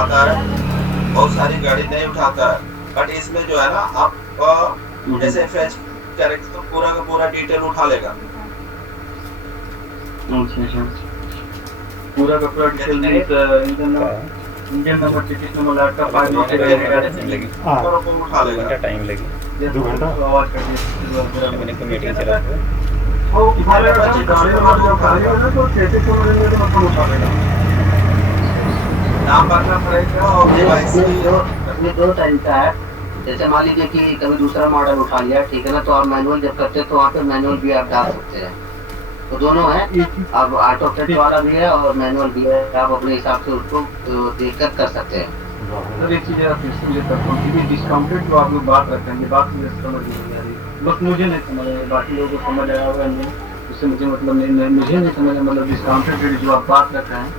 उठाता है, बहुत सारी गाड़ी नहीं उठाता है। बट इसमें जो है ना आप जैसे फेच करेंगे तो पूरा का पूरा डिटेल उठा लेगा। अच्छा अच्छा, पूरा का पूरा यदि डिटेल नहीं engine number ticket number light का फाइल तो नोट लगी हाँ, पूरा उठा 2 लेगा। घंटा टाइम लगी। 2 घंटा आवाज कर दी मैंने को मीटिंग चला था। वो उठा लेगा सर, गाड़ी नंबर जब खाली होगा तो 33 मिलेंगे तो मतलब उठा लेगा। नाम भरना पड़ेगा और केवाईसी। इसमें दो तरीका है। जैसे मान लीजिए कि कभी दूसरा मॉडल उठा लिया, ठीक है ना, तो आप मैनुअल जब करते हैं तो वहाँ पे मैनुअल भी आप डाल सकते हैं। तो दोनों है, अब ऑटो पेट वाला भी है और मैनुअल भी है, आप अपने हिसाब से उसको देखकर कर सकते हैं। सर एक चीज़ आप इसलिए करता हूँ क्योंकि डिस्काउंटेड जो आप लोग बात करते हैं, ये बात मुझे समझ नहीं आ रही। बस मुझे नहीं समझ आया, बाकी लोगों को समझ आया होगा नहीं, उससे मुझे मतलब नहीं, मुझे नहीं समझ आया। मतलब डिस्काउंटेड रेट जो आप बात कर रहे हैं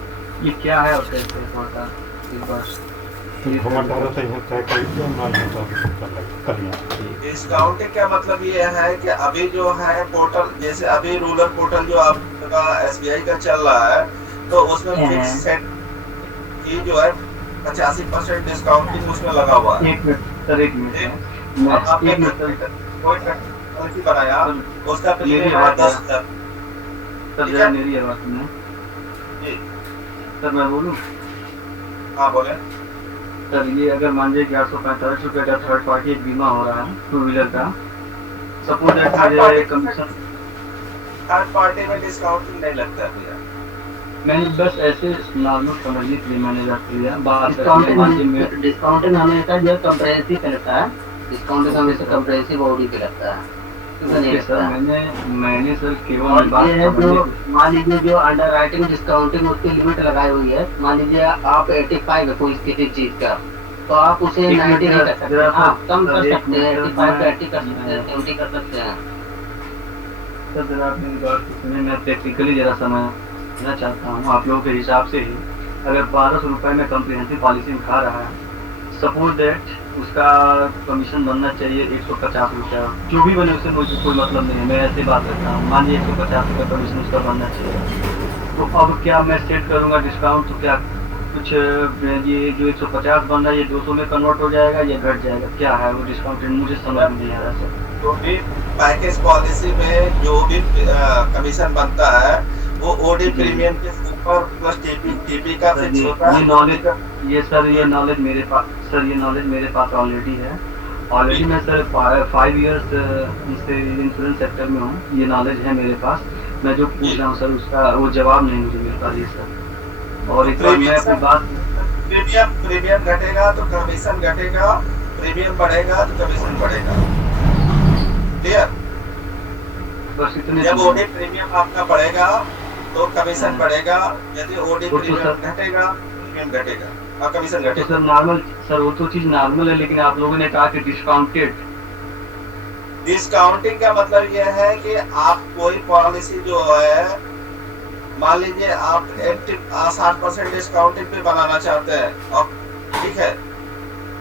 ये क्या है और कैसे होता है, एक बार घुमाता रहता है, तय कर माल कर लिया। डिस्काउंटिंग का मतलब ये है कि अभी जो है पोर्टल, जैसे अभी रूरल पोर्टल जो आपका एसबीआई का चल रहा है, तो उसमें फिक्स सेट की जो है 85% डिस्काउंटिंग उसमें लगा हुआ है। एक मिनट सर, एक मिनट आपने एक मिनट कोई पॉलिसी बनाया, उसका प्रीमियम है 10,000। सर जरा मेरी आवाज़ सुनिए सर, मैं बोलूँ? हाँ बोले। सर ये अगर मान लीजिए कि 845 रुपये का थर्ड पार्टी बीमा हो रहा है 2 व्हीलर का, suppose that commission third party में डिस्काउंटिंग नहीं लगता है भैया। मैंने बस ऐसे नॉर्मल समझने के लिए मैंने रख लिया बात। डिस्काउंटिंग हमेशा जो कंप्रेहेंसिव पे लगता है, डिस्काउंटिंग हमेशा कंप्रेहेंसिव बॉडी पे लगता है। सर मैंने सर केवल बात ये है जो मान लीजिए जो अंडर राइटिंग डिस्काउंटिंग उसकी लिमिट लगाई हुई है। मान लीजिए आप 85 है कोई किसी चीज का, तो आप उसे 90 नहीं कर सकते, हाँ कम कर सकते हैं, 85 पे 80 कर सकते हैं, 70 कर सकते हैं। सर जरा आप मेरी बात सुनिए, मैं टेक्निकली जरा समझना चाहता हूँ आप लोगों के हिसाब से ही। अगर 1200 रुपये में कम्प्रिहेंसिव पॉलिसी उठा रहा है, सपोज दैट उसका कमीशन बनना चाहिए 150 रुपया, जो भी बने उससे मुझे कोई मतलब नहीं है, मैं ऐसे बात करता हूँ। मान लीजिए 150 रुपये कमीशन उसका बनना चाहिए, तो अब क्या मैं सेट करूँगा डिस्काउंट, तो क्या कुछ ये जो 150 बन रहा है ये 200 में कन्वर्ट हो जाएगा या घट जाएगा, क्या है वो डिस्काउंट? मुझे समझ में नहीं आ रहा सर। जो भी पैकेज पॉलिसी में जो भी कमीशन बनता है वो ओडी प्रीमियम के ऊपर प्लस टीपी का फिक्स होता है। ये नॉलेज ये नॉलेज मेरे पास सर, ये नॉलेज मेरे पास ऑलरेडी है। ऑलरेडी मैं सर 5 इयर्स से इंश्योरेंस सेक्टर में हूँ, ये नॉलेज है मेरे पास। मैं जो पूछ रहा हूँ सर उसका वो जवाब नहीं मुझे मिल पा रही सर। और एक बार मैं अपनी बात, प्रीमियम घटेगा तो कमीशन घटेगा, प्रीमियम बढ़ेगा तो कमीशन बढ़ेगा। क्लियर? बस इतने जब ओडी प्रीमियम आपका बढ़ेगा तो कमीशन बढ़ेगा, यदि ओडी प्रीमियम घटेगा प्रीमियम घटेगा और कमीशन तो घटेगा। सर नॉर्मल सर वो तो चीज नॉर्मल है, लेकिन आप लोगों ने कहा कि डिस्काउंटेड। डिस्काउंटिंग का मतलब यह है कि आप कोई पॉलिसी जो है, मान लीजिए आप 60% डिस्काउंटिंग पे बनाना चाहते हैं और ठीक है,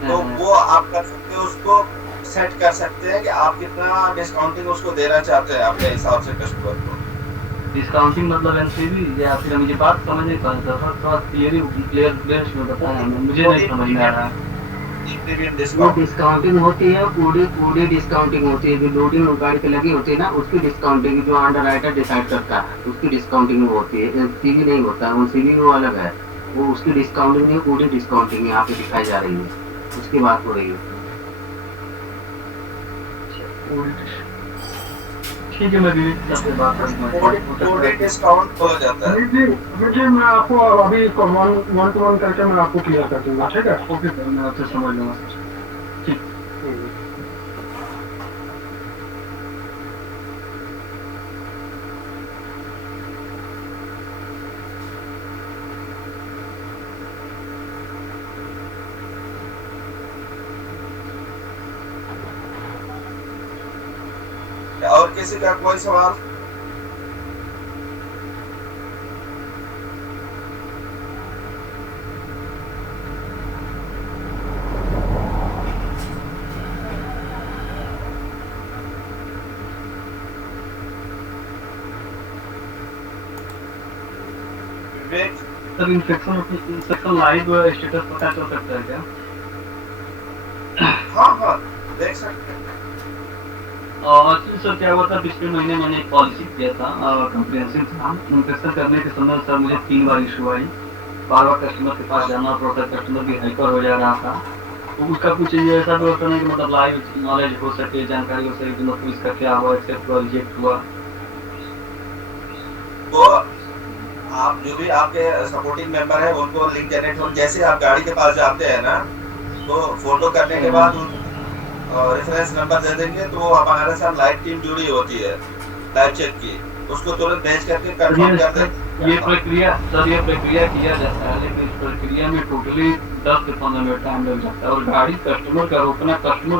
तो वो आप कर सकते हैं, उसको सेट कर सकते हैं कि आप कितना डिस्काउंटिंग उसको देना चाहते हैं अपने हिसाब से कस्टमर को। डिस्काउंटिंग मतलब एनसीबी या फिर मुझे बात समझ नहीं पा रहा था, थोड़ा क्लियर में बताया, मुझे नहीं समझ में आ रहा है। वो डिस्काउंटिंग होती है, पूरी डिस्काउंटिंग होती है, जो लोडिंग गाड़ी पे लगी होती है ना उसकी डिस्काउंटिंग, जो अंडर राइटर डिसाइड करता है उसकी डिस्काउंटिंग होती है। सीवी नहीं होता है, वो सीवी वो अलग है, वो उसकी डिस्काउंटिंग नहीं, पूरी डिस्काउंटिंग यहाँ पे दिखाई जा रही है, उसकी बात हो रही है। ठीक है, मैं विवेक से बात करूँगा। डिस्काउंट बोला जाता है। देखिए मैं आपको अभी 1 to 1 करके मैं आपको क्लियर कर दूंगा, ठीक है? ओके सर, मैं आपसे समझ लूँगा सर। ठीक। और किसी का कोई सवाल? विवेक? सर इन्फेक्शन लाइव स्टेटस पता चल सकता है क्या? हाँ देख सकते हैं। एक्चुअली सर क्या हुआ था, पिछले महीने मैंने एक पॉलिसी किया था, कॉम्प्रिहेंसिव था। इन्फेक्शन करने के समय सर मुझे 3 बार issue I, bar bar customer के पास जाना पड़ता, कस्टमर भी हाइपर हो जा रहा था। तो उसका कुछ ये ऐसा व्यवस्था नहीं कि मतलब लाइव नॉलेज हो सके, जानकारी हो सके कि मतलब इसका क्या हुआ, एक्सेप्ट हुआ, रिजेक्ट हुआ। तो आप जो भी आपके सपोर्टिंग मेंबर है उनको लिंक जनरेट हो, जैसे आप गाड़ी के पास जाते हैं ना, तो फोटो करने के बाद रेफरेंस नंबर दे देंगे, तो हमारे साथ लाइव टीम जुड़ी होती है लाइव चेक की, उसको तुरंत भेज करके कंफर्म कर दें। ये प्रक्रिया किया जाता है, लेकिन इस प्रक्रिया में टोटली 10 से 15 मिनट टाइम लग जाता है। और गाड़ी कस्टमर को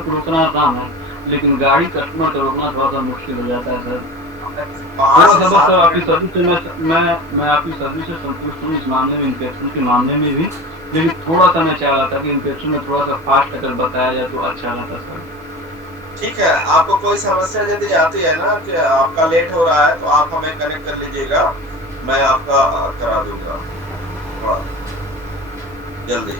रोकना आसान है, लेकिन गाड़ी कस्टमर को रोकना थोड़ा सा मुश्किल हो जाता है सर। सर आपकी सर्विस से मैं आपकी सर्विस से संतुष्ट हूँ इस मामले में, इन्फेक्शन के मामले में भी, लेकिन थोड़ा सा मैं चाह रहा था कि इन्फेक्शन में थोड़ा सा फास्ट अगर बताया जाए तो अच्छा रहता सर। ठीक है, आपको कोई समस्या यदि आती है ना कि आपका लेट हो रहा है, तो आप हमें कनेक्ट कर लीजिएगा, मैं आपका करा दूंगा जल्दी।